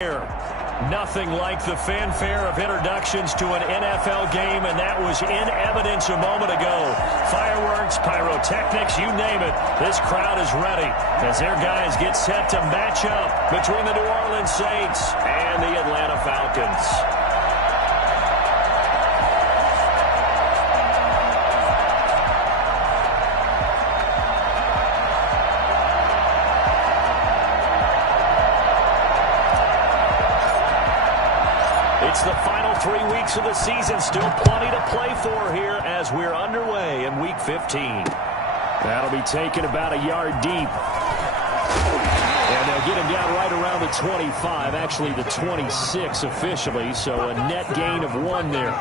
Nothing like the fanfare of introductions to an NFL game, and that was in evidence a moment ago. Fireworks, pyrotechnics, you name it. This crowd is ready as their guys get set to match up between the New Orleans Saints and the Atlanta Falcons. It's the final 3 weeks of the season. Still plenty to play for here as we're underway in Week 15. That'll be taken about a yard deep. And they'll get him down right around the 25, actually the 26 officially, so a net gain of 1 there.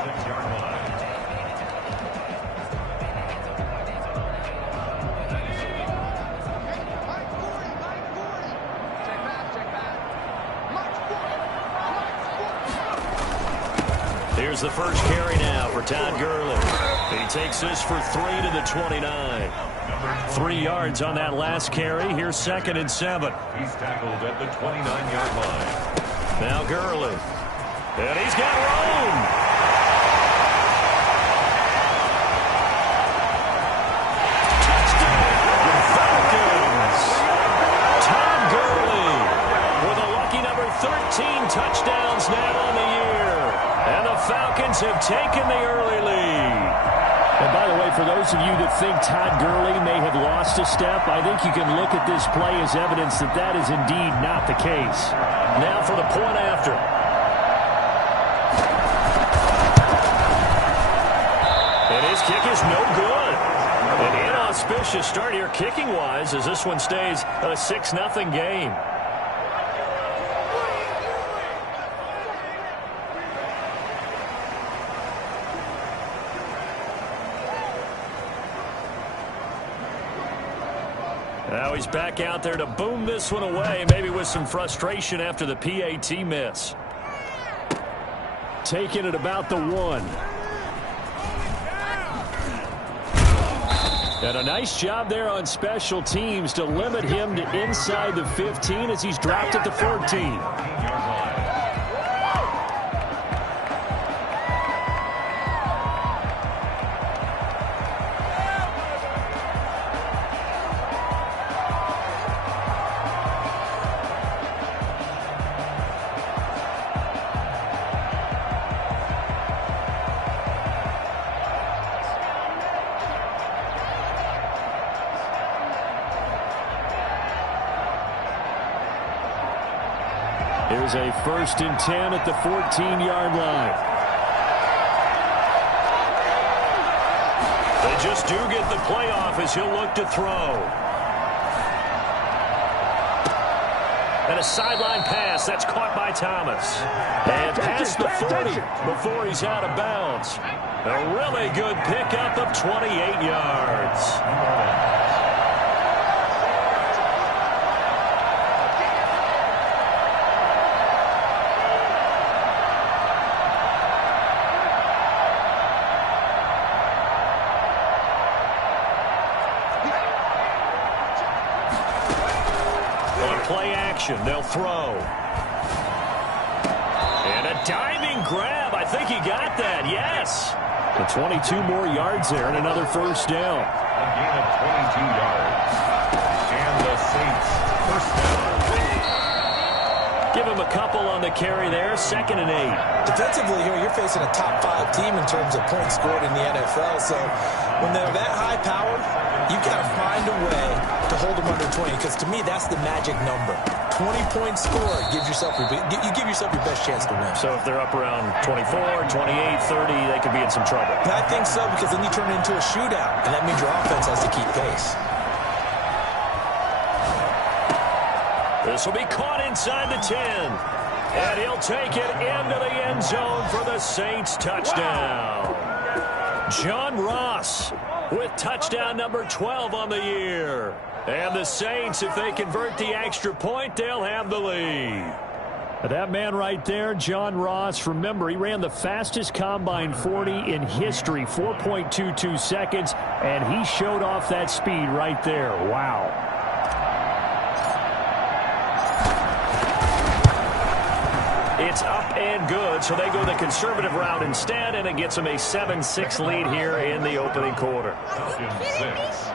Here's the first carry now for Todd Gurley. He takes this for 3 to the 29. 3 yards on that last carry. Here's 2nd and 7. He's tackled at the 29-yard line. Now Gurley. And he's got room. Touchdown, Falcons. Todd Gurley with a lucky number 13 touchdowns now on the year. And the Falcons have taken the early lead. And by the way, for those of you that think Todd Gurley may have lost a step, I think you can look at this play as evidence that that is indeed not the case. Now for the point after. And his kick is no good. An inauspicious start here kicking-wise as this one stays a 6-0 game. Now he's back out there to boom this one away, maybe with some frustration after the PAT miss. Taking it about the 1. And a nice job there on special teams to limit him to inside the 15 as he's dropped at the 14. Here's a 1st and 10 at the 14-yard line. They just do get the playoff as he'll look to throw. And a sideline pass. That's caught by Thomas. And past the 40 before he's out of bounds. A really good pickup of 28 yards. Play action. They'll throw. And a diving grab. I think he got that. Yes. The 22 more yards there and another first down. A gain of 22 yards. And the Saints first down. Give him a couple on the carry there. 2nd and 8. Defensively here, you're facing a top 5 team in terms of points scored in the NFL. So when they're that high powered, you've got to find a way to hold them under 20, because to me that's the magic number. 20 points scored, you give yourself your best chance to win. So if they're up around 24, 28, 30, they could be in some trouble. And I think so, because then you turn it into a shootout, and that means your offense has to keep pace. This will be caught inside the 10. And he'll take it into the end zone for the Saints touchdown. John Ross with touchdown number 12 on the year. And the Saints, if they convert the extra point, they'll have the lead. That man right there, John Ross, remember, he ran the fastest combine 40 in history, 4.22 seconds, and he showed off that speed right there. Wow. It's up and good, so they go the conservative route instead, and it gets them a 7-6 lead here in the opening quarter. Falcons 6.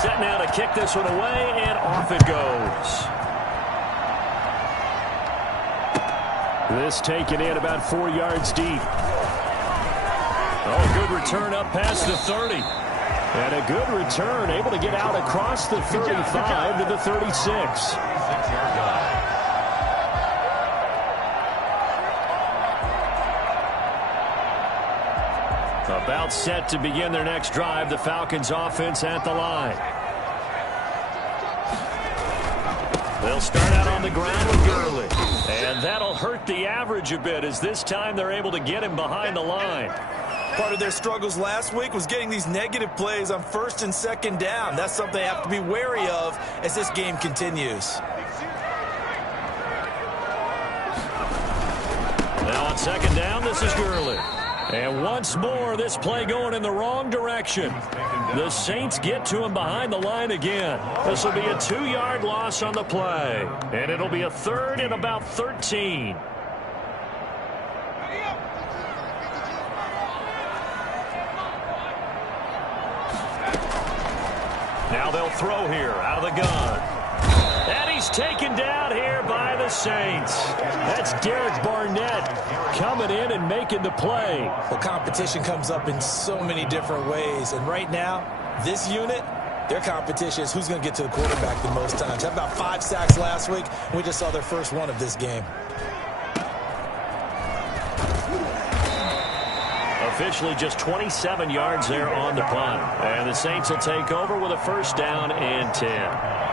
Set now to kick this one away, and off it goes. This taken in about 4 yards deep. Oh, good return up past the 30. And a good return, able to get out across the 35 to the 36. 36-yard line. About set to begin their next drive, the Falcons offense at the line. They'll start out on the ground with Gurley. And that'll hurt the average a bit as this time they're able to get him behind the line. Part of their struggles last week was getting these negative plays on 1st and 2nd down. That's something they have to be wary of as this game continues. Now on 2nd down, this is Gurley. And once more, this play going in the wrong direction. The Saints get to him behind the line again. This will be a 2-yard loss on the play. And it'll be a 3rd and about 13. Now they'll throw here out of the gun. And he's taken down here by the Saints. That's Derek Barnett coming in and making the play. Well, competition comes up in so many different ways. And right now, this unit, their competition is who's going to get to the quarterback the most times. Had about 5 sacks last week. We just saw their first one of this game. Officially just 27 yards there on the punt. And the Saints will take over with a 1st down and 10.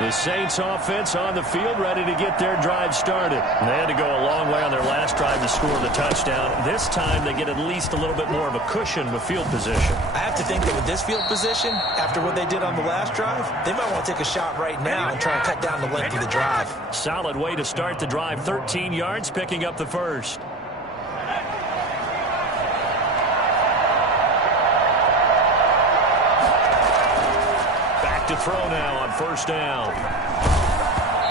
The Saints offense on the field ready to get their drive started. They had to go a long way on their last drive to score the touchdown. This time they get at least a little bit more of a cushion with field position. I have to think that with this field position, after what they did on the last drive, they might want to take a shot right now and try and cut down the length of the drive. Solid way to start the drive. 13 yards, picking up the 1st. To throw now on 1st down.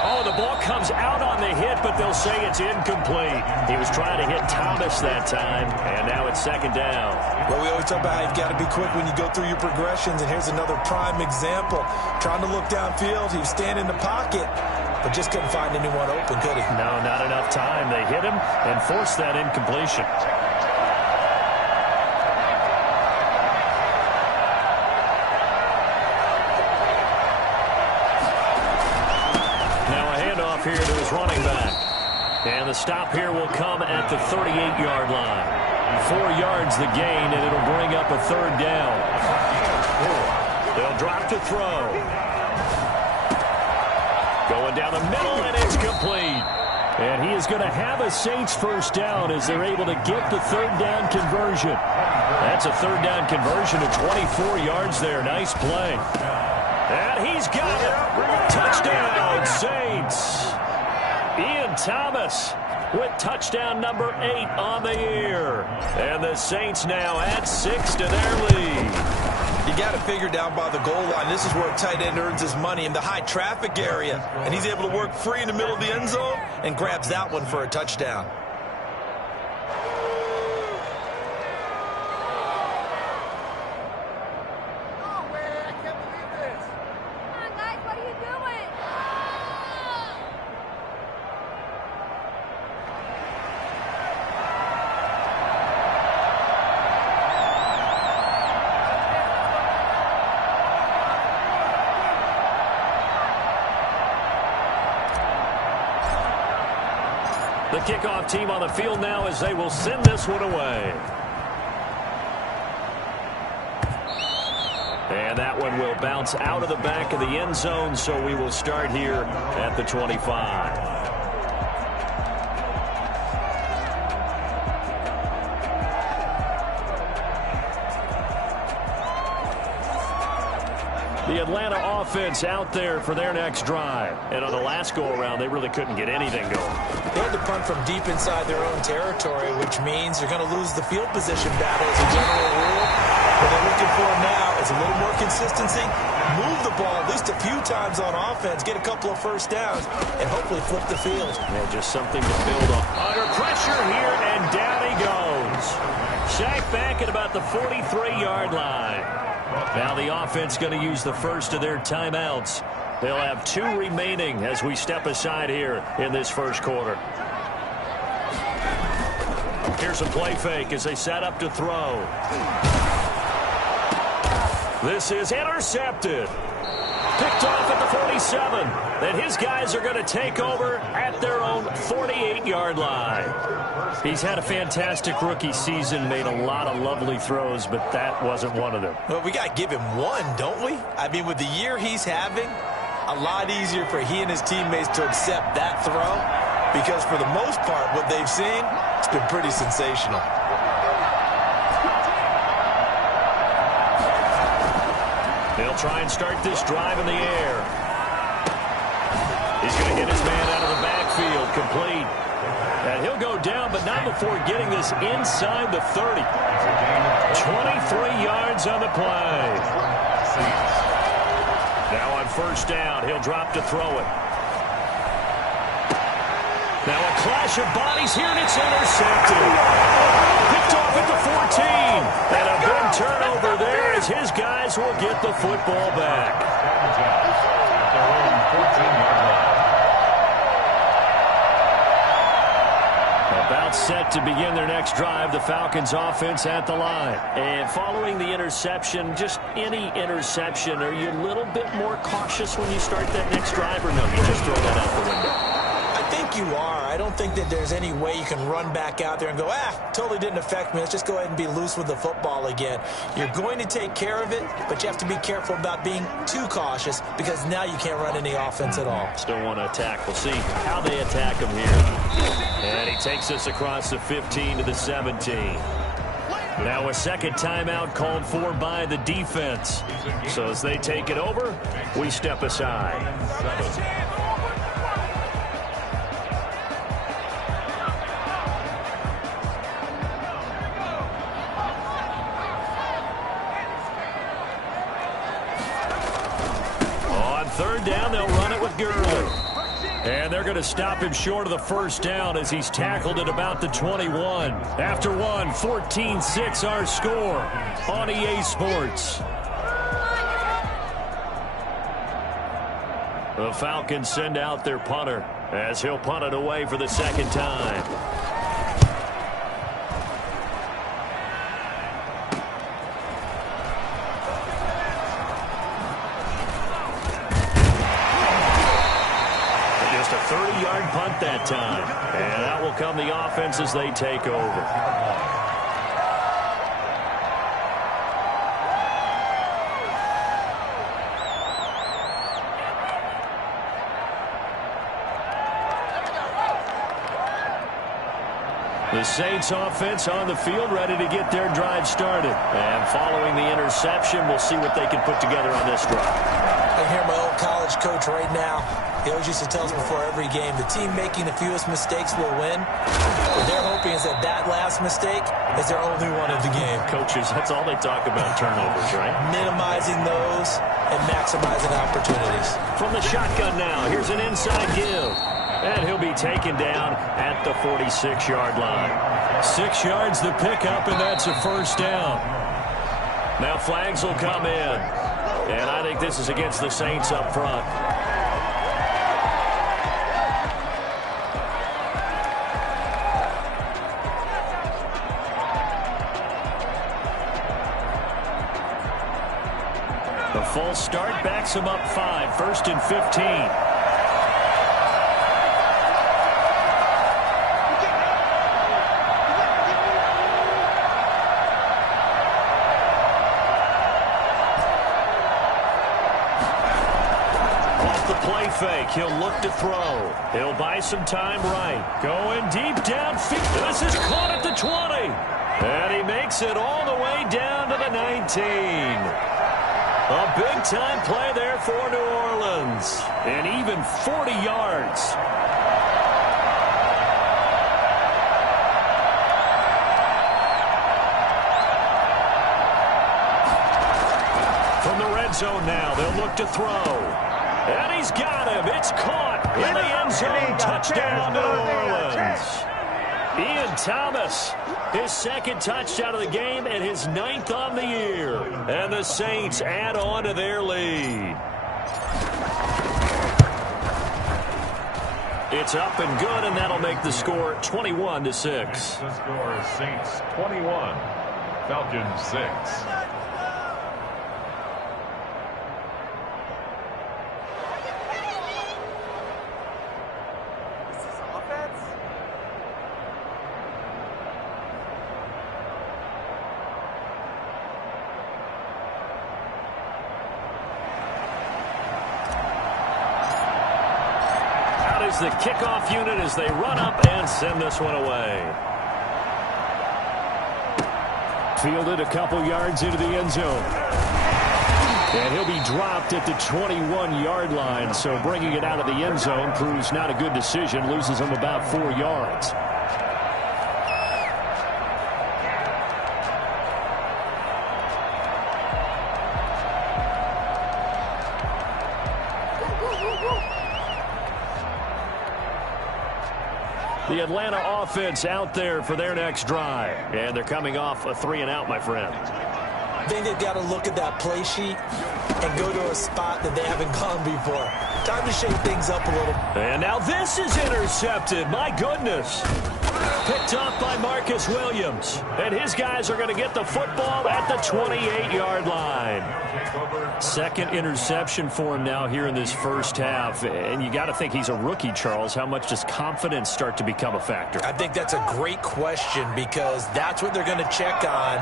Oh, the ball comes out on the hit, but they'll say it's incomplete. He was trying to hit Thomas that time, and now it's 2nd down. Well, we always talk about how you've got to be quick when you go through your progressions, and here's another prime example. Trying to look downfield, he was standing in the pocket, but just couldn't find anyone open, could he? No, not enough time. They hit him and forced that incompletion. Here to his running back. And the stop here will come at the 38-yard line. 4 yards the gain, and it'll bring up a 3rd down. They'll drop to throw. Going down the middle, and it's complete. And he is going to have a Saints 1st down as they're able to get the 3rd down conversion. That's a 3rd down conversion of 24 yards there. Nice play. And he's got it. Touchdown, Saints. Ian Thomas with touchdown number 8 on the year. And the Saints now add 6 to their lead. You got to figure down by the goal line. This is where a tight end earns his money, in the high traffic area. And he's able to work free in the middle of the end zone and grabs that one for a touchdown. The kickoff team on the field now as they will send this one away. And that one will bounce out of the back of the end zone, so we will start here at the 25. The Atlanta offense out there for their next drive. And on the last go-around, they really couldn't get anything going. They had to punt from deep inside their own territory, which means you're going to lose the field position battle as a general rule. What they're looking for now is a little more consistency, move the ball at least a few times on offense, get a couple of first downs, and hopefully flip the field. Yeah, just something to build on. Under pressure here, and down he goes. Sacked back at about the 43-yard line. Now the offense going to use the first of their timeouts. They'll have 2 remaining as we step aside here in this first quarter. Here's a play fake as they set up to throw. This is intercepted. Picked off at the 47. Then his guys are going to take over at their own 48-yard line. He's had a fantastic rookie season, made a lot of lovely throws, but that wasn't one of them. Well, we got to give him one, don't we? I mean, with the year he's having, a lot easier for he and his teammates to accept that throw because for the most part, what they've seen, it's been pretty sensational. They'll try and start this drive in the air. He's going to hit his man out of the backfield, complete. And he'll go down, but not before getting this inside the 30. 23 yards on the play. Now on first down, he'll drop to throw it. Now a clash of bodies here, and it's intercepted. Picked off at the 14. And a big turnover there as his guys will get the football back. About set to begin their next drive, the Falcons offense at the line. And following the interception, just any interception, are you a little bit more cautious when you start that next drive, or no, you just throw that out the window? I think you are. I don't think that there's any way you can run back out there and go, totally didn't affect me. Let's just go ahead and be loose with the football again. You're going to take care of it, but you have to be careful about being too cautious because now you can't run any offense at all. Still want to attack. We'll see how they attack him here. And he takes us across the 15 to the 17. Now a second timeout called for by the defense. So as they take it over, we step aside. On third down, they'll run it with Gurley. And they're going to stop him short of the first down as he's tackled at about the 21. After one, 14-6 our score on EA Sports. The Falcons send out their punter as he'll punt it away for the second time. Just a 30-yard punt that time. And out will come the offense as they take over. The Saints offense on the field, ready to get their drive started. And following the interception, we'll see what they can put together on this drive. I hear my old college coach right now. He always used to tell us before every game, the team making the fewest mistakes will win. What they're hoping is that that last mistake is their only one of the game. Coaches, that's all they talk about, turnovers, right? Minimizing those and maximizing opportunities. From the shotgun now, here's an inside give. And he'll be taken down at the 46-yard line. 6 yards the pickup, and that's a first down. Now flags will come in. And I think this is against the Saints up front. The false start backs him up 5, 1st and 15. Fake. He'll look to throw. He'll buy some time right. Going deep downfield. This is caught at the 20. And he makes it all the way down to the 19. A big-time play there for New Orleans. And even 40 yards. From the red zone now, they'll look to throw. And he's got him. It's caught in the end zone. Touchdown, New Orleans. Ian Thomas, his second touchdown of the game and his 9th on the year. And the Saints add on to their lead. It's up and good, and that'll make the score 21-6. The score is Saints 21, Falcons 6. The kickoff unit as they run up and send this one away. Fielded a couple yards into the end zone. And he'll be dropped at the 21-yard line, so bringing it out of the end zone proves not a good decision, loses him about 4 yards. The Atlanta offense out there for their next drive. And they're coming off a 3-and-out, my friend. I think they've got to look at that play sheet and go to a spot that they haven't gone before. Time to shake things up a little. And now this is intercepted. My goodness. Picked off by Marcus Williams. And his guys are going to get the football at the 28-yard line. Second interception for him now here in this first half. And you got to think he's a rookie, Charles. How much does confidence start to become a factor? I think that's a great question because that's what they're going to check on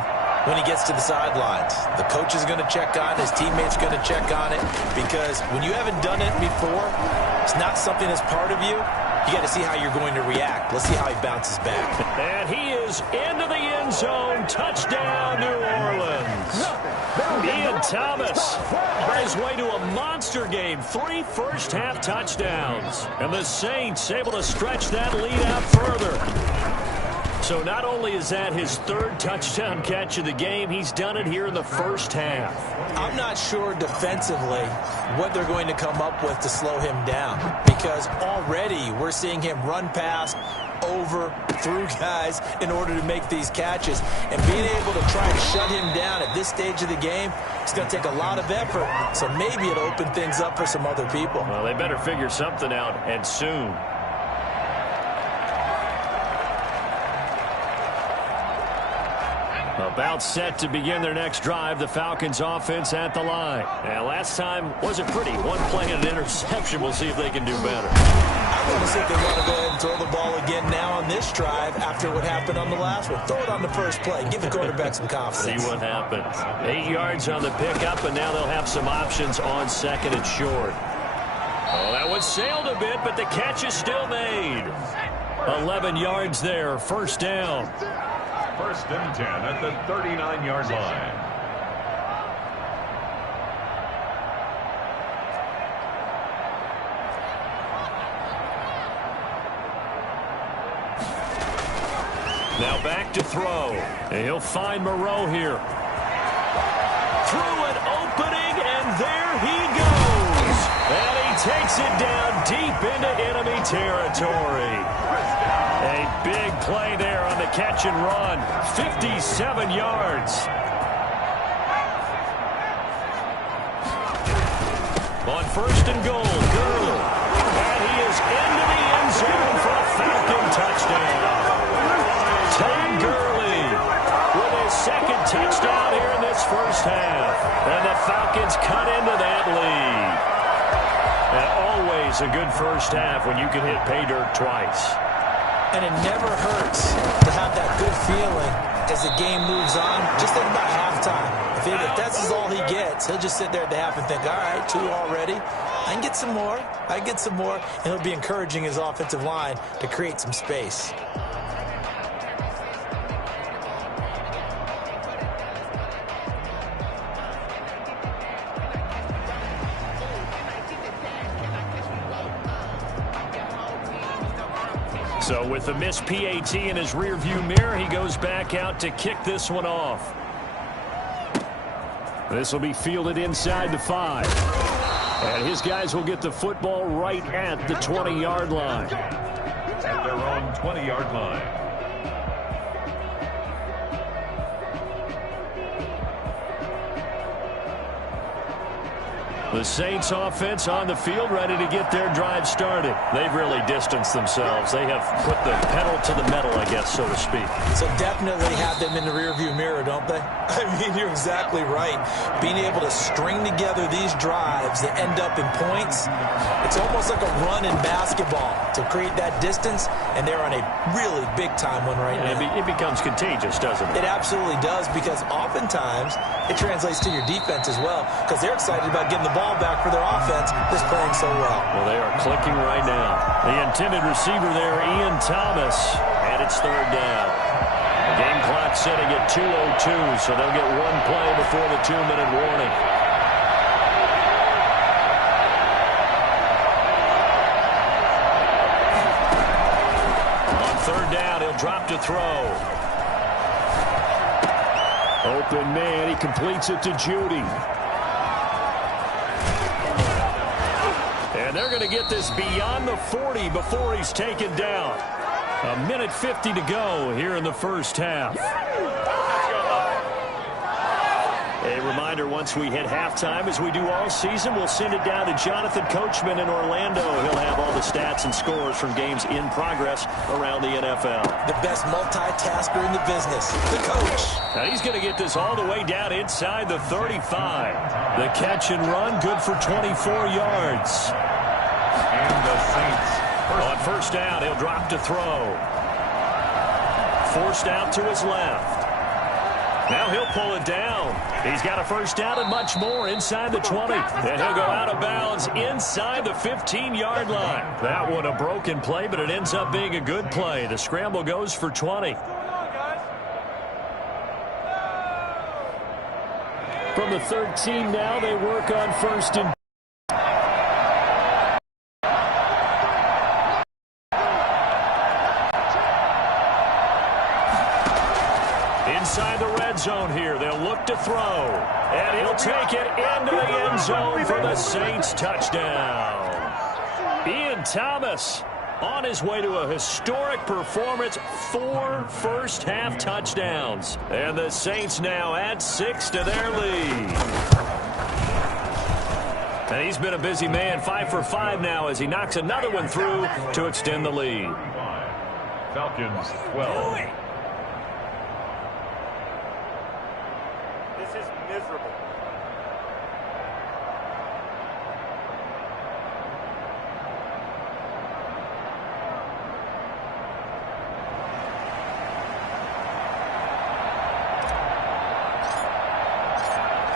when he gets to the sidelines. The coach is going to check on, his teammates are going to check on it, because when you haven't done it before, it's not something that's part of you. You got to see how you're going to react. Let's see how he bounces back. And he is into the end zone. Touchdown, New Orleans. Ian Thomas on his way to a monster game. 3 first-half touchdowns. And the Saints able to stretch that lead out further. So not only is that his 3rd touchdown catch of the game, he's done it here in the first half. I'm not sure defensively what they're going to come up with to slow him down, because already we're seeing him run past, over, through guys in order to make these catches. And being able to try to shut him down at this stage of the game, it's going to take a lot of effort. So maybe it'll open things up for some other people. Well, they better figure something out, and soon. About set to begin their next drive, the Falcons offense at the line. And last time wasn't pretty. 1 play and an interception. We'll see if they can do better. I want to see if they want to go ahead and throw the ball again now on this drive after what happened on the last one. Throw it on the first play. Give the quarterback some confidence. See what happens. 8 yards on the pickup, and now they'll have some options on 2nd and short. Oh, that one sailed a bit, but the catch is still made. 11 yards there, first down. 1st and 10 at the 39-yard line. Now back to throw. And he'll find Moreau here. Through an opening, and there he goes. And he takes it down deep into enemy territory. A big play there on the catch and run. 57 yards. On 1st and goal, Gurley. And he is into the end zone for a Falcon touchdown. Tom Gurley with his 2nd touchdown here in this first half. And the Falcons cut into that lead. And always a good first half when you can hit pay dirt twice. And it never hurts to have that good feeling as the game moves on. Just think about halftime. If that's all he gets, he'll just sit there at the half and think, all right, 2 already. I can get some more. I can get some more. And he'll be encouraging his offensive line to create some space. So with the missed PAT in his rearview mirror, he goes back out to kick this one off. This will be fielded inside the 5. And his guys will get the football right at the 20-yard line. At their own 20-yard line. The Saints offense on the field, ready to get their drive started. They've really distanced themselves. They have put the pedal to the metal, I guess, so to speak. So definitely have them in the rearview mirror, don't they? I mean, you're exactly right. Being able to string together these drives that end up in points, it's almost like a run in basketball to create that distance, and they're on a really big-time one right now. It becomes contagious, doesn't it? It absolutely does, because oftentimes it translates to your defense as well, because they're excited about getting the ball back for their offense that's playing so well. Well, they are clicking right now. The intended receiver there, Ian Thomas, and it's third down. The game clock sitting at 2:02, so they'll get one play before the 2-minute warning. On third down, he'll drop to throw. Open man, he completes it to Judy. And they're going to get this beyond the 40 before he's taken down. 1:50 to go here in the first half. A reminder, once we hit halftime, as we do all season, we'll send it down to Jonathan Coachman in Orlando. He'll have all the stats and scores from games in progress around the NFL. The best multitasker in the business, the coach. Now he's going to get this all the way down inside the 35. The catch and run, good for 24 yards. And the Saints. On first down, he'll drop to throw. Forced out to his left. Now he'll pull it down. He's got a first down and much more inside the 20. And he'll go out of bounds inside the 15-yard line. That one a broken play, but it ends up being a good play. The scramble goes for 20. From the 13 now, they work on first and inside the red zone here. They'll look to throw. And he'll take it into the end zone for the Saints touchdown. Ian Thomas on his way to a historic performance. 4 first-half touchdowns. And the Saints now add 6 to their lead. And he's been a busy man. 5 for 5 now as he knocks another one through to extend the lead. Falcons 12. This is miserable.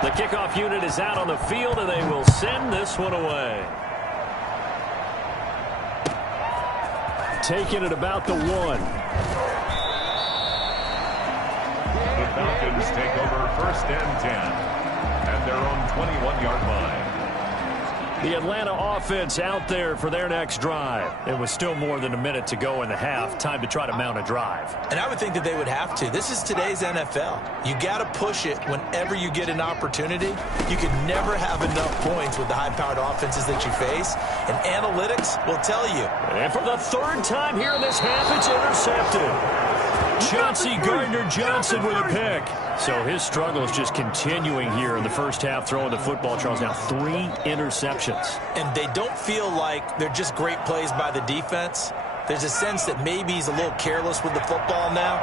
The kickoff unit is out on the field, and they will send this one away. Taking it about the 1. The Falcons take over first and 10 at their own 21-yard line. The Atlanta offense out there for their next drive. It was still more than a minute to go in the half. Time to try to mount a drive. And I would think that they would have to. This is today's NFL. You got to push it whenever you get an opportunity. You can never have enough points with the high-powered offenses that you face. And analytics will tell you. And for the third time here in this half, it's intercepted. Chauncey Gardner-Johnson with a pick. So his struggle is just continuing here in the first half, throwing the football, Charles. Now 3 interceptions. And they don't feel like they're just great plays by the defense. There's a sense that maybe he's a little careless with the football now.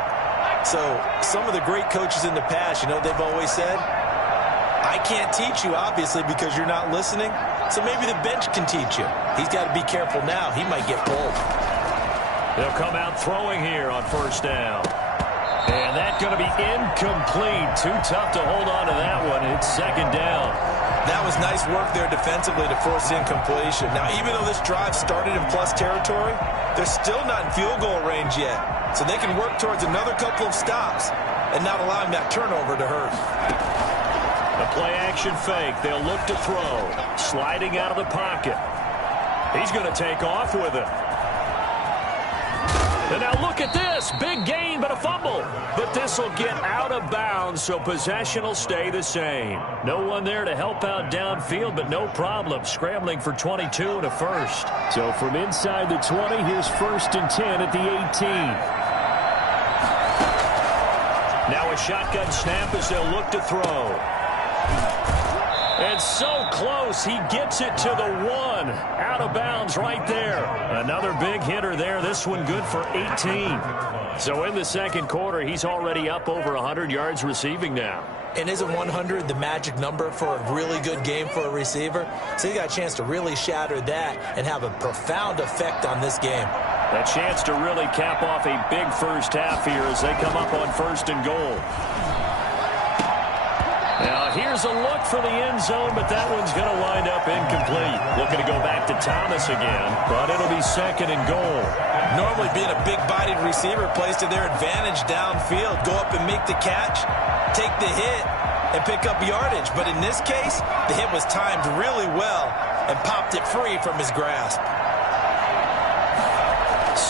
So some of the great coaches in the past, you know, they've always said, I can't teach you, obviously, because you're not listening. So maybe the bench can teach you. He's got to be careful now. He might get pulled. They'll come out throwing here on first down. And that's going to be incomplete. Too tough to hold on to that one. It's second down. That was nice work there defensively to force incompletion. Now, even though this drive started in plus territory, they're still not in field goal range yet. So they can work towards another couple of stops and not allowing that turnover to hurt. The play-action fake. They'll look to throw. Sliding out of the pocket. He's going to take off with it. And now look at this. Big gain, but a fumble. But this will get out of bounds, so possession will stay the same. No one there to help out downfield, but no problem. Scrambling for 22 and a first. So from inside the 20, here's 1st and 10 at the 18. Now a shotgun snap as they'll look to throw. And so close, he gets it to the 1. Out of bounds right there. Another big hitter there, this one good for 18. So in the second quarter, he's already up over 100 yards receiving now. And isn't 100 the magic number for a really good game for a receiver? So he got a chance to really shatter that and have a profound effect on this game. A chance to really cap off a big first half here as they come up on 1st and goal. Now, here's a look for the end zone, but that one's going to wind up incomplete. Looking to go back to Thomas again, but it'll be 2nd and goal. Normally being a big-bodied receiver plays to their advantage downfield. Go up and make the catch, take the hit, and pick up yardage. But in this case, the hit was timed really well and popped it free from his grasp.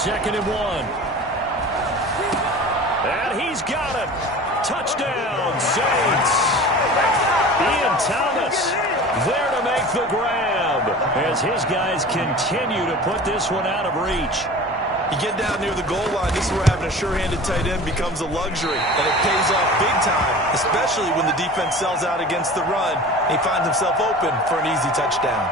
2nd and 1. And he's got it. Touchdown, Saints. Ian Thomas there to make the grab as his guys continue to put this one out of reach. You get down near the goal line, this is where having a sure-handed tight end becomes a luxury, and it pays off big time, especially when the defense sells out against the run. He finds himself open for an easy touchdown.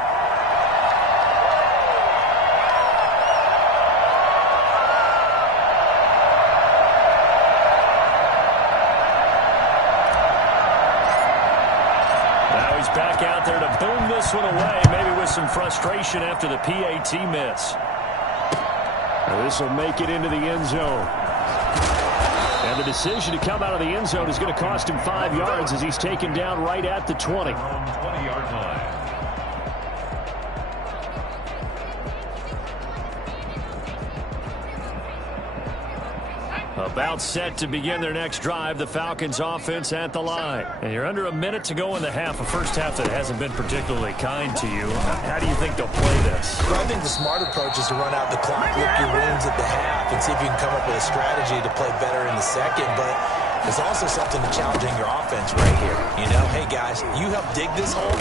Back out there to boom this one away, maybe with some frustration after the PAT miss. This will make it into the end zone. And the decision to come out of the end zone is going to cost him 5 yards as he's taken down right at the 20. 20-yard line. About set to begin their next drive, the Falcons offense at the line. And you're under a minute to go in the half, a first half that hasn't been particularly kind to you. How do you think they'll play this? Well, I think the smart approach is to run out the clock, lick your wounds at the half, and see if you can come up with a strategy to play better in the second. But there's also something to challenging your offense right here. You know, hey, guys, you help dig this hole.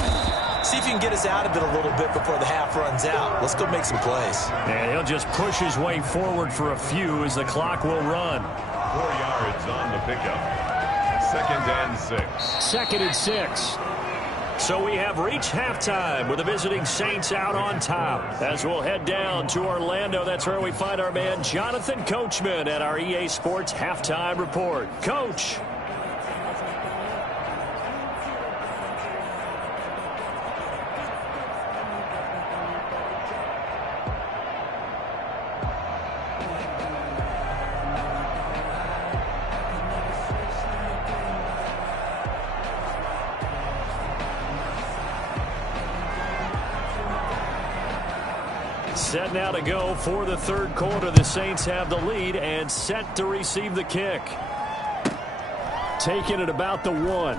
See if you can get us out of it a little bit before the half runs out. Let's go make some plays. And he'll just push his way forward for a few as the clock will run. 4 yards on the pickup. 2nd and 6. 2nd and 6. So we have reached halftime with the visiting Saints out on top. As we'll head down to Orlando, that's where we find our man Jonathan Coachman at our EA Sports Halftime Report. Coach. Set now to go for the third quarter. The Saints have the lead and set to receive the kick. Taking it about the 1.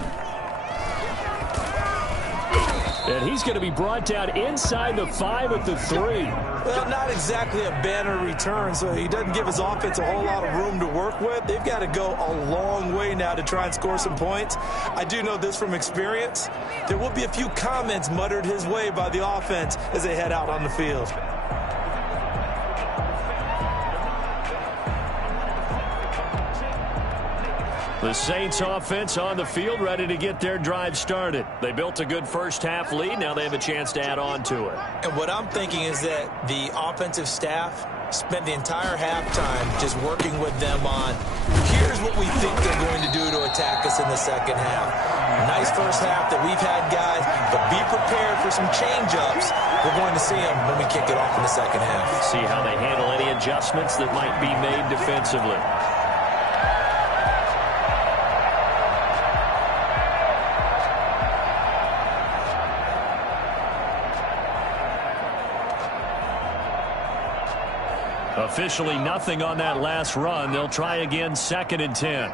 And he's going to be brought down inside the 5 at the 3. Well, not exactly a banner return, so he doesn't give his offense a whole lot of room to work with. They've got to go a long way now to try and score some points. I do know this from experience. There will be a few comments muttered his way by the offense as they head out on the field. The Saints offense on the field ready to get their drive started. They built a good first half lead. Now they have a chance to add on to it. And what I'm thinking is that the offensive staff spent the entire halftime just working with them on, here's what we think they're going to do to attack us in the second half. Nice first half that we've had, guys, but be prepared for some change-ups. We're going to see them when we kick it off in the second half. See how they handle any adjustments that might be made defensively. Officially nothing on that last run. They'll try again, 2nd and 10.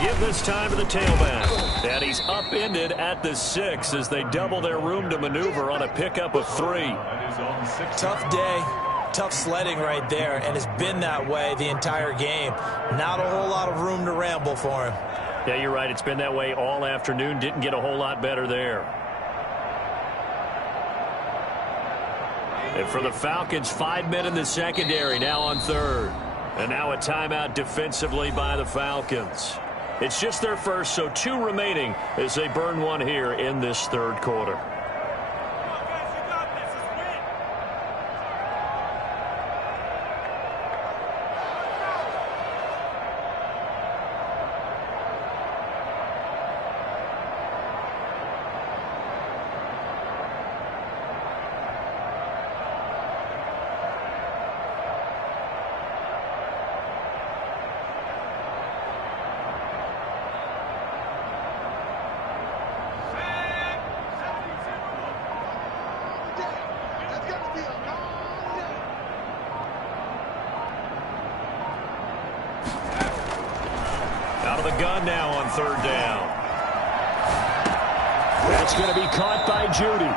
give this time to the tailback. And he's upended at the 6 as they double their room to maneuver on a pickup of 3. Tough day. Tough sledding right there, and it's been that way the entire game. Not a whole lot of room to ramble for him. Yeah, you're right. It's been that way all afternoon. Didn't get a whole lot better there. And for the Falcons, 5 men in the secondary, now on 3rd. And now a timeout defensively by the Falcons. It's just their first, so 2 remaining as they burn 1 here in this 3rd quarter. The gun now on 3rd down. That's going to be caught by Judy.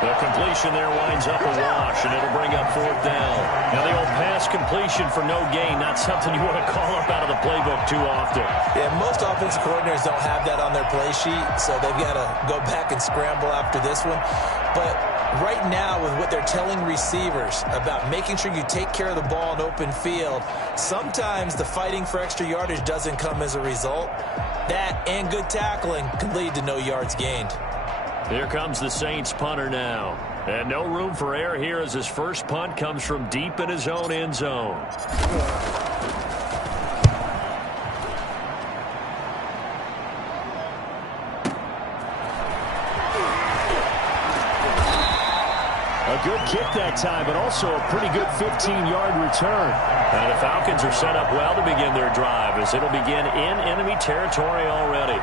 The completion there winds up a wash, and it'll bring up 4th down. Now the old pass completion for no gain, not something you want to call up out of the playbook too often. Yeah, most offensive coordinators don't have that on their play sheet, so they've got to go back and scramble after this one. But right now, with what they're telling receivers about making sure you take care of the ball in open field, sometimes the fighting for extra yardage doesn't come as a result. That and good tackling can lead to no yards gained. Here comes the Saints punter now. And no room for error here as his first punt comes from deep in his own end zone. A good kick that time, but also a pretty good 15-yard return. And the Falcons are set up well to begin their drive as it'll begin in enemy territory already.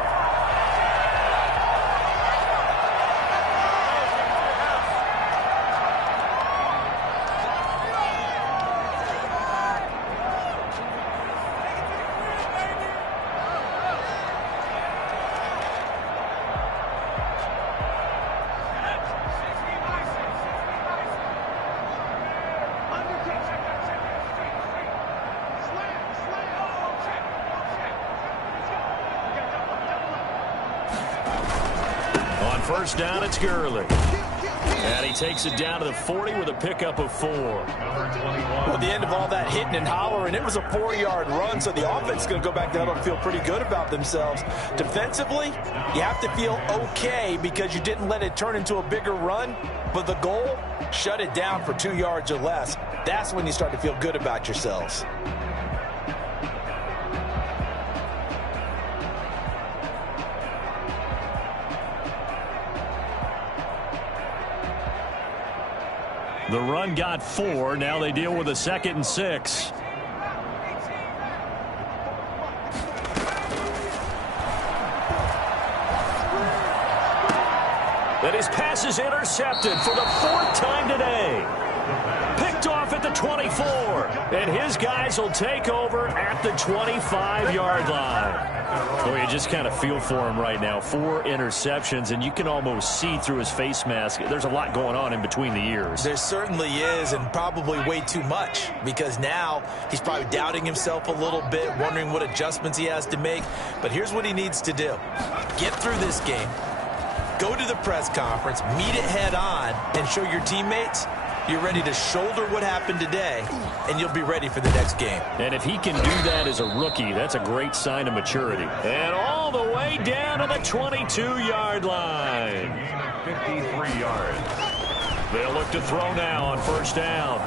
First down, it's Gurley. And he takes it down to the 40 with a pickup of 4. Well, at the end of all that hitting and hollering, it was a 4-yard run, so the offense is going to go back down and feel pretty good about themselves. Defensively, you have to feel okay because you didn't let it turn into a bigger run, but the goal, shut it down for 2 yards or less. That's when you start to feel good about yourselves. The run got 4. Now they deal with a 2nd and 6. And his pass is intercepted for the 4th time today. Picked off at the 24. And his guys will take over at the 25-yard line. Well, you just kind of feel for him right now. 4 interceptions, and you can almost see through his face mask. There's a lot going on in between the ears. There certainly is, and probably way too much, because now he's probably doubting himself a little bit, wondering what adjustments he has to make. But here's what he needs to do. Get through this game. Go to the press conference, meet it head on, and show your teammates you're ready to shoulder what happened today, and you'll be ready for the next game. And if he can do that as a rookie, that's a great sign of maturity. And all the way down to the 22-yard line. 53 yards. They'll look to throw now on 1st down.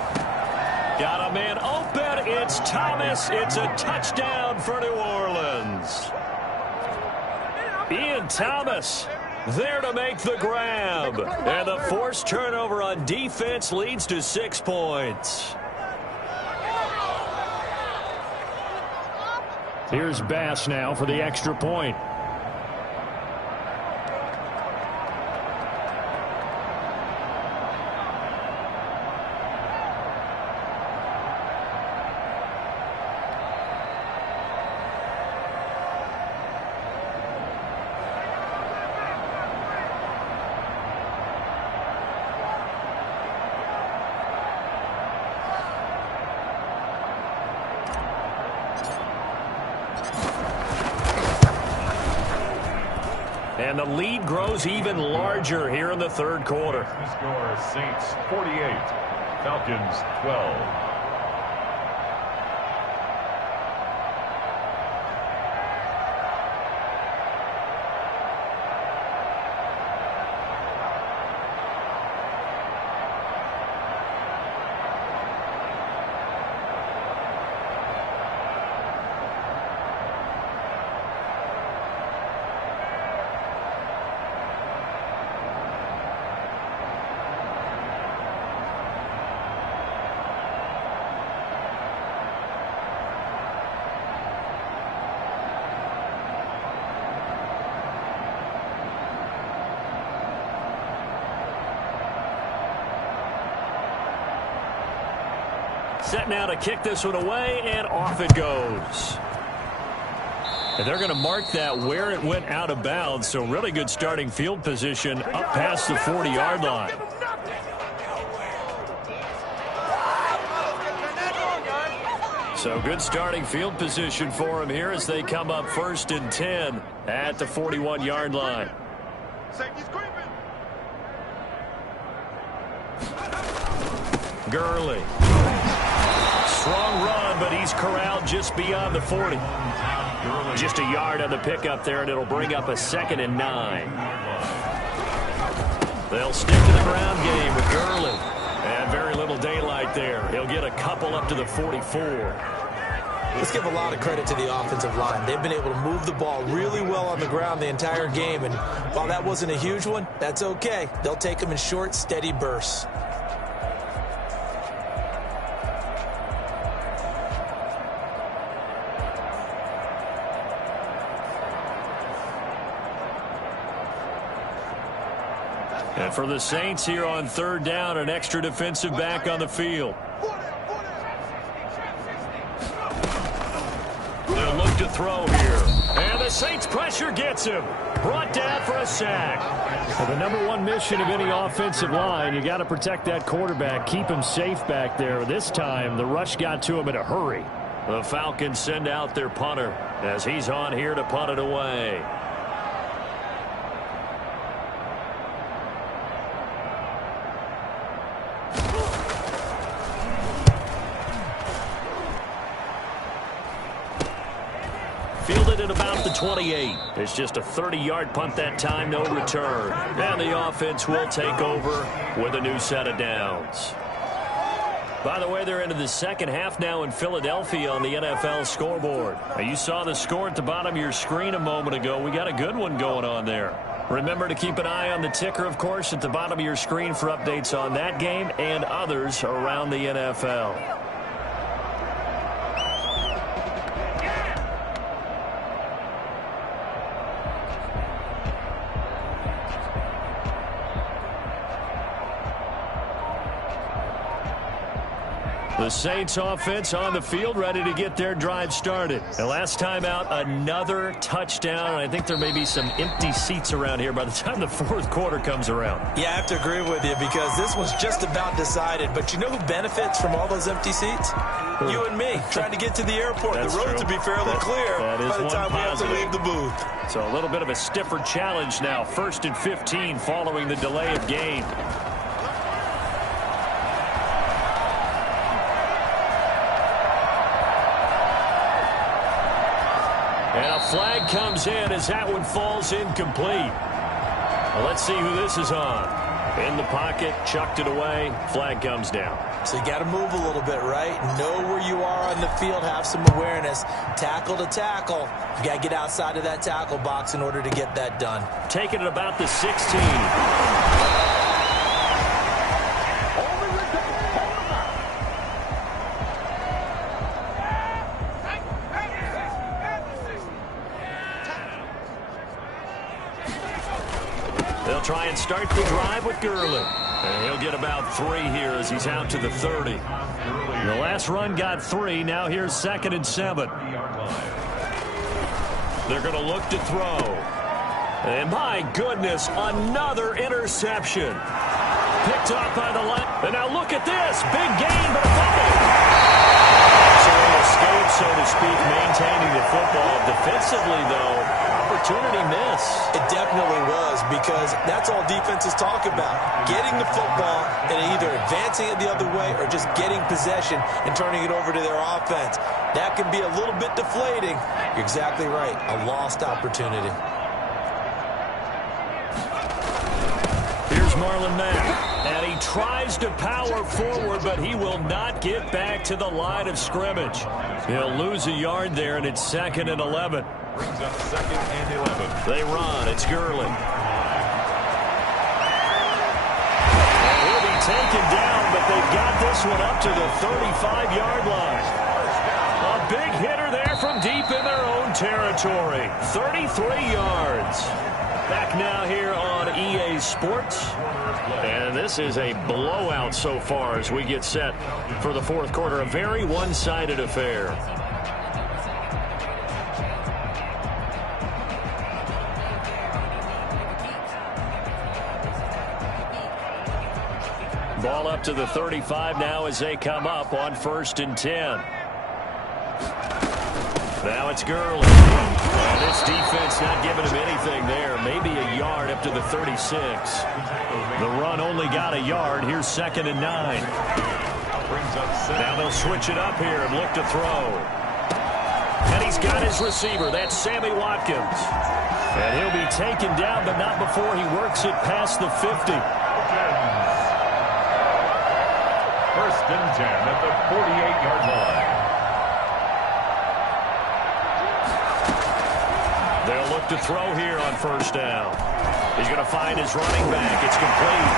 Got a man open. It's Thomas. It's a touchdown for New Orleans. Ian Thomas there to make the grab. And the forced turnover on defense leads to 6 points. Here's Bass now for the extra point. And the lead grows even larger here in the third quarter. The score, Saints 48, Falcons 12. Set now to kick this one away, and off it goes. And they're going to mark that where it went out of bounds, so really good starting field position up past the 40-yard line. So good starting field position for him here as they come up 1st and 10 at the 41-yard line. Gurley. Strong run, but he's corralled just beyond the 40. Just a yard on the pickup there, and it'll bring up a 2nd and 9. They'll stick to the ground game with Gurley. And very little daylight there. He'll get a couple up to the 44. Let's give a lot of credit to the offensive line. They've been able to move the ball really well on the ground the entire game. And while that wasn't a huge one, that's okay. They'll take them in short, steady bursts. And for the Saints here on 3rd down, an extra defensive back on the field. They'll look to throw here. And the Saints pressure gets him. Brought down for a sack. Well, the number one mission of any offensive line, you got to protect that quarterback, keep him safe back there. This time, the rush got to him in a hurry. The Falcons send out their punter as he's on here to punt it away. Fielded at about the 28. It's just a 30-yard punt that time, no return. And the offense will take over with a new set of downs. By the way, they're into the second half now in Philadelphia on the NFL scoreboard. Now, you saw the score at the bottom of your screen a moment ago. We got a good one going on there. Remember to keep an eye on the ticker, of course, at the bottom of your screen for updates on that game and others around the NFL. The Saints offense on the field, ready to get their drive started. And last time out, another touchdown. And I think there may be some empty seats around here by the time the 4th quarter comes around. Yeah, I have to agree with you because this was just about decided. But you know who benefits from all those empty seats? You and me, trying to get to the airport. That's the roads true. will be fairly clear by the time we have to leave the booth. So a little bit of a stiffer challenge now. 1st and 15 following the delay of game. And a flag comes in as that one falls incomplete. Well, let's see who this is on. In the pocket, chucked it away, flag comes down. So you got to move a little bit, right? Know where you are on the field, have some awareness. Tackle to tackle. You got to get outside of that tackle box in order to get that done. Taking it about the 16. They'll try and start the drive with Gurley. And he'll get about 3 here as he's out to the 30. The last run got 3. Now here's 2nd and 7. They're going to look to throw. And my goodness, another interception. Picked off by the left. And now look at this. Big gain, but a fumble. So they escape, so to speak, maintaining the football. Defensively, though, opportunity miss. It definitely was, because that's all defenses talk about. Getting the football and either advancing it the other way or just getting possession and turning it over to their offense. That can be a little bit deflating. You're exactly right. A lost opportunity. Here's Marlon Mack. And he tries to power forward, but he will not get back to the line of scrimmage. He'll lose a yard there, and it's 2nd and 11. Brings up 2nd and 11. They run. It's Gurley. And he'll be taken down, but they've got this one up to the 35-yard line. A big hitter there from deep in their own territory. 33 yards. Back now here on EA Sports. And this is a blowout so far as we get set for the fourth quarter. A very one-sided affair. Ball up to the 35 now as they come up on 1st and 10. Now it's Gurley. And this defense not giving him anything there. Maybe a yard up to the 36. The run only got a yard. Here's 2nd and 9. Now they'll switch it up here and look to throw. And he's got his receiver. That's Sammy Watkins. And he'll be taken down, but not before he works it past the 50. 1st and 10 at the 48-yard line. They'll look to throw here on 1st down. He's going to find his running back. It's complete.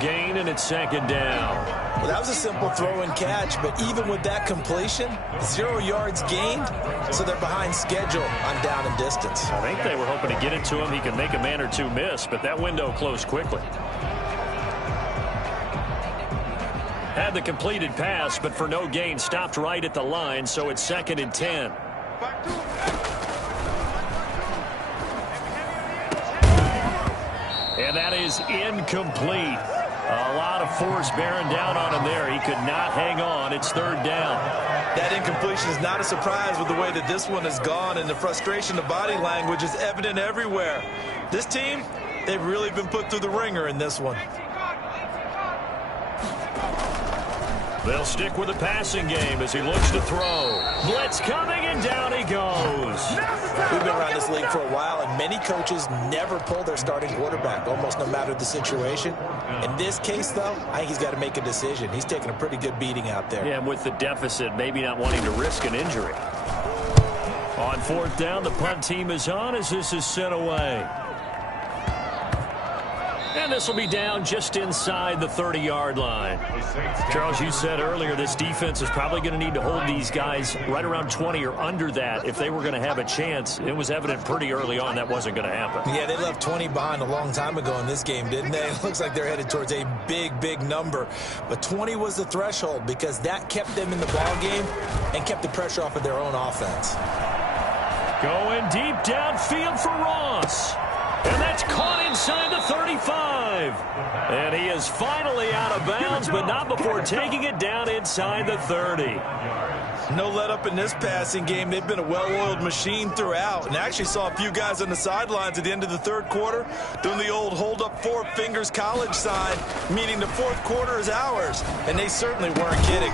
Gain, and it's 2nd down. Well, that was a simple throw and catch, but even with that completion, 0 yards gained, so they're behind schedule on down and distance. I think they were hoping to get it to him. He could make a man or two miss, but that window closed quickly. Had the completed pass, but for no gain, stopped right at the line, so it's 2nd and 10. And that is incomplete. A lot of force bearing down on him there. He could not hang on. It's 3rd down. That incompletion is not a surprise with the way that this one has gone, and the frustration of body language is evident everywhere. This team, they've really been put through the ringer in this one. They'll stick with the passing game as he looks to throw. Blitz coming, and down he goes. We've been around this league for a while, and many coaches never pull their starting quarterback, almost no matter the situation. In this case, though, I think he's got to make a decision. He's taking a pretty good beating out there. Yeah, and with the deficit, maybe not wanting to risk an injury. On 4th down, the punt team is on as this is sent away. And this will be down just inside the 30-yard line. Charles, you said earlier this defense is probably going to need to hold these guys right around 20 or under that if they were going to have a chance. It was evident pretty early on that wasn't going to happen. Yeah, they left 20 behind a long time ago in this game, didn't they? It looks like they're headed towards a big, big number. But 20 was the threshold because that kept them in the ball game and kept the pressure off of their own offense. Going deep downfield for Ross. And that's caught inside the 35. And he is finally out of bounds, but not before taking it down inside the 30. No let up in this passing game. They've been a well-oiled machine throughout. And actually saw a few guys on the sidelines at the end of the 3rd quarter doing the old hold up 4 fingers college sign, meaning the 4th quarter is ours. And they certainly weren't kidding.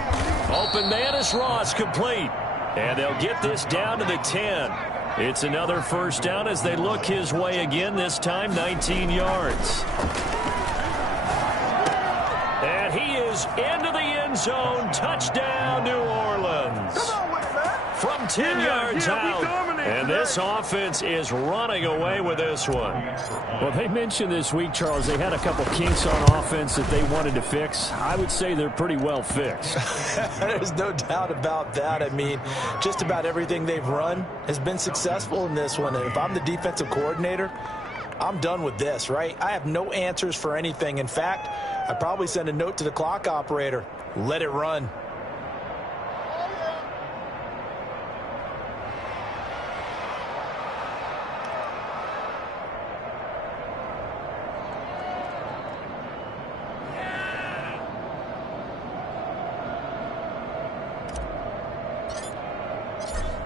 Open man is Ross, complete. And they'll get this down to the 10. It's another 1st down as they look his way again, this time 19 yards. And he is into the end zone. Touchdown, New Orleans. from 10 yards out. And this offense is running away with this one. Well, they mentioned this week, Charles, they had a couple kinks on offense that they wanted to fix. I would say they're pretty well fixed. There's no doubt about that. I mean, just about everything they've run has been successful in this one. And if I'm the defensive coordinator, I'm done with this, right? I have no answers for anything. In fact, I'd probably send a note to the clock operator. Let it run.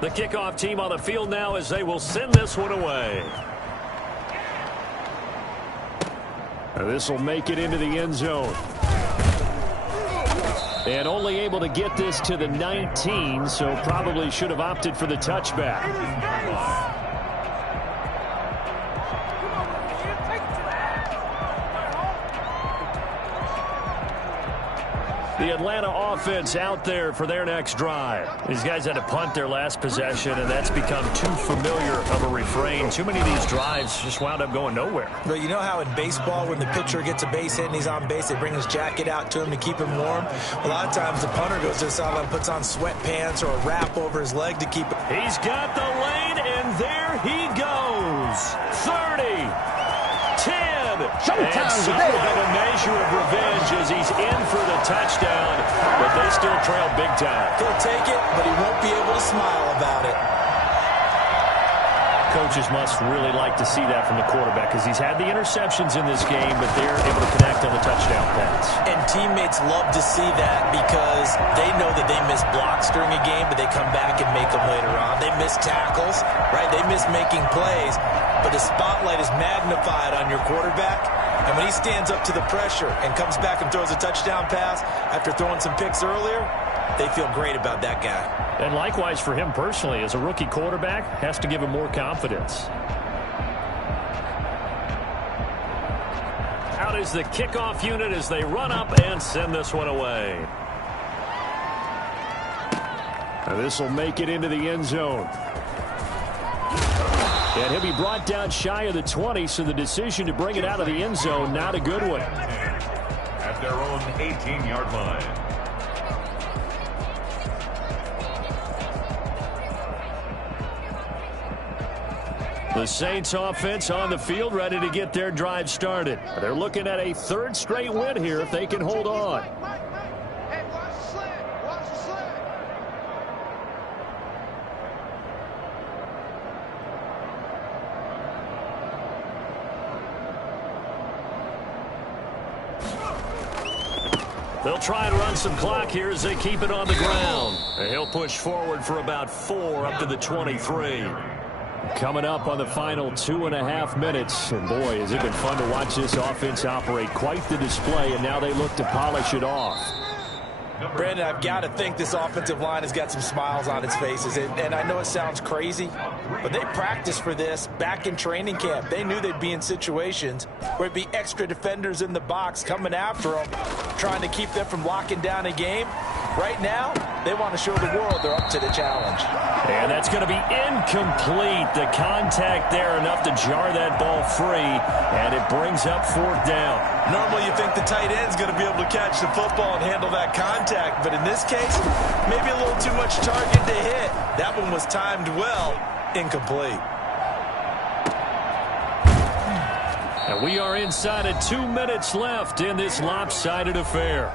The kickoff team on the field now as they will send this one away. This will make it into the end zone. And only able to get this to the 19, so probably should have opted for the touchback. The Atlanta offense out there for their next drive. These guys had to punt their last possession, and that's become too familiar of a refrain. Too many of these drives just wound up going nowhere. But you know how in baseball, when the pitcher gets a base hit and he's on base, they bring his jacket out to him to keep him warm? A lot of times the punter goes to the sideline, puts on sweatpants or a wrap over his leg to keep it. He's got the lane, and there he goes. 30. 10. And somewhat of a measure of revenge as he's in for the touchdown, but they still trail big time. He'll take it, but he won't be able to smile about it. Coaches must really like to see that from the quarterback because he's had the interceptions in this game, but they're able to connect on the touchdown pass. And teammates love to see that because they know that they miss blocks during a game, but they come back and make them later on. They miss tackles, right? They miss making plays, but the spotlight is magnified on your quarterback. And when he stands up to the pressure and comes back and throws a touchdown pass after throwing some picks earlier, they feel great about that guy. And likewise for him personally, as a rookie quarterback, has to give him more confidence. Out is the kickoff unit as they run up and send this one away. And this will make it into the end zone. And he'll be brought down shy of the 20, so the decision to bring it out of the end zone, not a good one. At their own 18-yard line. The Saints offense on the field ready to get their drive started. They're looking at a third straight win here if they can hold on. They'll try and run some clock here as they keep it on the ground. And he'll push forward for about 4 up to the 23. Coming up on the final 2.5 minutes. And boy, has it been fun to watch this offense operate. Quite the display, and now they look to polish it off. Brandon, I've got to think this offensive line has got some smiles on its faces. And I know it sounds crazy, but they practiced for this back in training camp. They knew they'd be in situations where it'd be extra defenders in the box coming after them, trying to keep them from locking down a game. Right now, they want to show the world they're up to the challenge. And that's going to be incomplete. The contact there enough to jar that ball free, and it brings up 4th down. Normally you think the tight end's going to be able to catch the football and handle that contact, but in this case, maybe a little too much target to hit. That one was timed well, incomplete. And we are inside of 2 minutes left in this lopsided affair.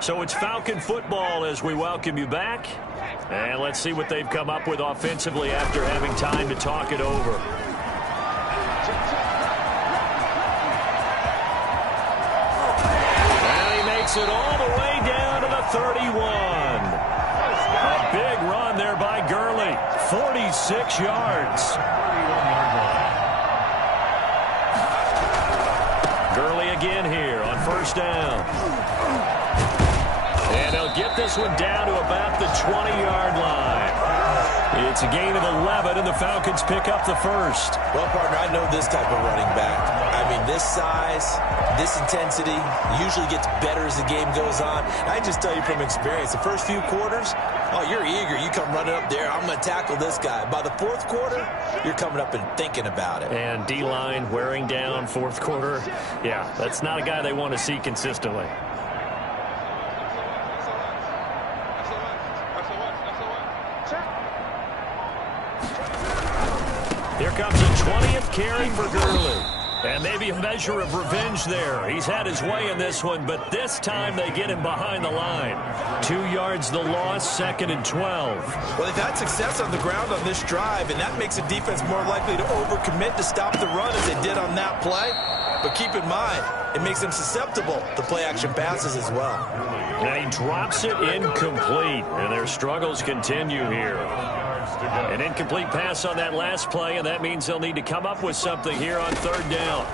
So it's Falcon football as we welcome you back. And let's see what they've come up with offensively after having time to talk it over. And he makes it all the way down to the 31. A big run there by Gurley. 46 yards. again here on first down. And they'll get this one down to about the 20-yard line. It's a gain of 11, and the Falcons pick up the first. Well, partner, I know this type of running back. I mean, this size, this intensity usually gets better as the game goes on. I just tell you from experience, the first few quarters, oh, you're eager. You come running up there, I'm going to tackle this guy. By the fourth quarter, you're coming up and thinking about it. And D-line wearing down fourth quarter. Yeah, that's not a guy they want to see consistently. Here comes a 20th carry for Gurley. And maybe a measure of revenge there. He's had his way in this one, but this time they get him behind the line. 2 yards the loss, 2nd and 12. Well, they've had success on the ground on this drive, and that makes a defense more likely to overcommit to stop the run as they did on that play. But keep in mind, it makes them susceptible to play-action passes as well. And he drops it incomplete, and their struggles continue here. An incomplete pass on that last play, and that means they'll need to come up with something here on third down.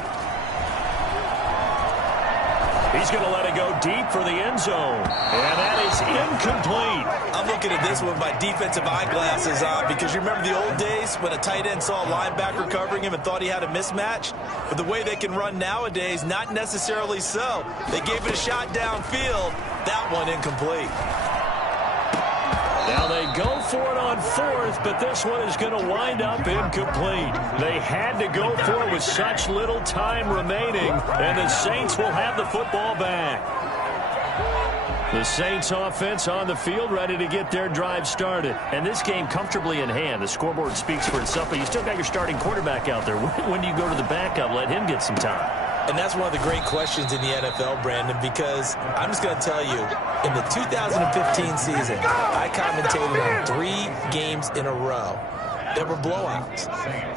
He's going to let it go deep for the end zone, and that is incomplete. I'm looking at this with my defensive eyeglasses on because you remember the old days when a tight end saw a linebacker covering him and thought he had a mismatch? But the way they can run nowadays, not necessarily so. They gave it a shot downfield. That one incomplete. Now they go for it on fourth, but this one is going to wind up incomplete. They had to go for it with such little time remaining, and the Saints will have the football back. The Saints offense on the field ready to get their drive started. And this game comfortably in hand. The scoreboard speaks for itself, but you still got your starting quarterback out there. When do you go to the backup? Let him get some time. And that's one of the great questions in the NFL, Brandon, because I'm just going to tell you, in the 2015 season, I commentated on 3 games in a row that were blowouts.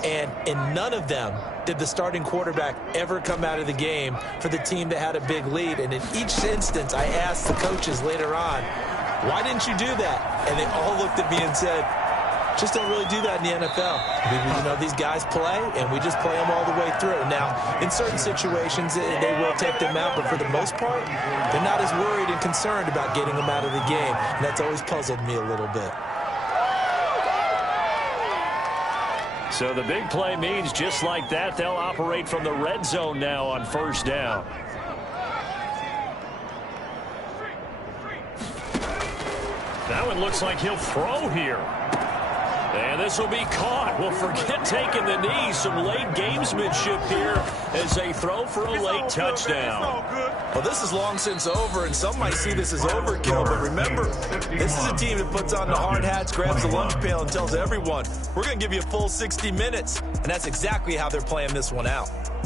And in none of them did the starting quarterback ever come out of the game for the team that had a big lead. And in each instance, I asked the coaches later on, why didn't you do that? And they all looked at me and said, just don't really do that in the NFL. You know, these guys play, and we just play them all the way through. Now, in certain situations, they will take them out, but for the most part, they're not as worried and concerned about getting them out of the game, and that's always puzzled me a little bit. So the big play means just like that, they'll operate from the red zone now on first down. That one looks like he'll throw here. And this will be caught. Well, forget taking the knee. Some late gamesmanship here as they throw for a late touchdown. Well, this is long since over, and some might see this as overkill. But remember, this is a team that puts on the hard hats, grabs the lunch pail, and tells everyone, we're going to give you a full 60 minutes. And that's exactly how they're playing this one out.